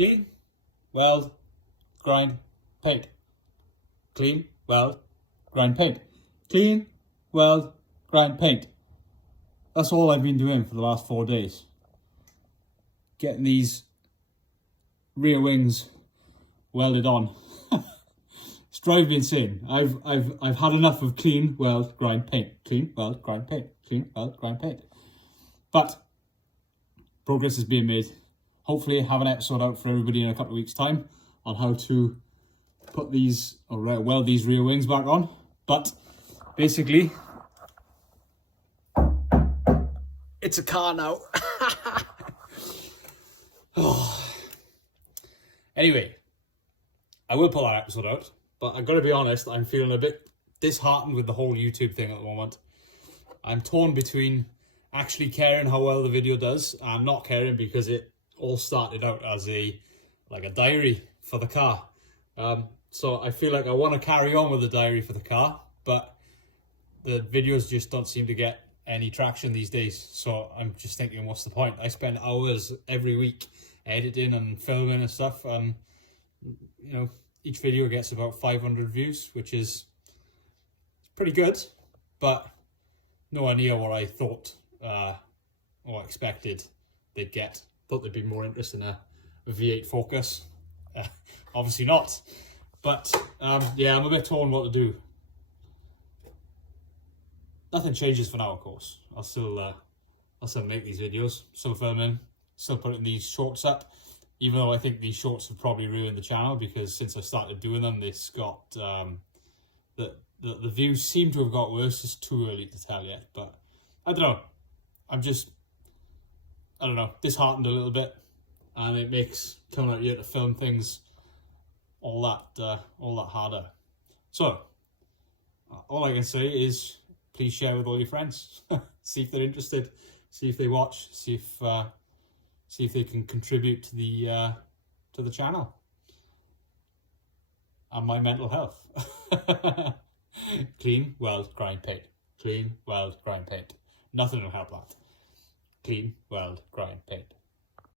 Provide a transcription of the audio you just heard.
Clean, weld, grind, paint. Clean, weld, grind, paint. Clean, weld, grind, paint. That's all I've been doing for the last 4 days. Getting these rear wings welded on. It's driving me insane. I've had enough of clean, weld, grind, paint. Clean, weld, grind, paint. Clean, weld, grind, paint. But progress is being made. Hopefully have an episode out for everybody in a couple of weeks' time on how to put these, or weld these rear wings back on. But basically, it's a car now. Oh. Anyway, I will pull that episode out, but I've got to be honest, I'm feeling a bit disheartened with the whole YouTube thing at the moment. I'm torn between actually caring how well the video does and not caring, because it all started out as a diary for the car. So I feel like I want to carry on with the diary for the car, but the videos just don't seem to get any traction these days. So I'm just thinking, what's the point? I spend hours every week editing and filming and stuff, and you know, each video gets about 500 views, which is pretty good, but nowhere near what I thought or expected they'd get. Thought there'd be more interest in a V8 Focus. Obviously not, but yeah, I'm a bit torn what to do. Nothing changes for now, of course. I'll still make these videos, still filming, still putting these shorts up, even though I think these shorts have probably ruined the channel, because since I started doing them, it's got the views seem to have got worse. It's too early to tell yet, but I don't know. I don't know, disheartened a little bit, and it makes coming out here to film things all that harder. So all I can say is, please share with all your friends. See if they're interested. See if they watch. See if they can contribute to the channel and my mental health. Clean, weld, grind, paint. Clean, weld, grind, paint. Nothing will help that. Clean, weld, grind, paint.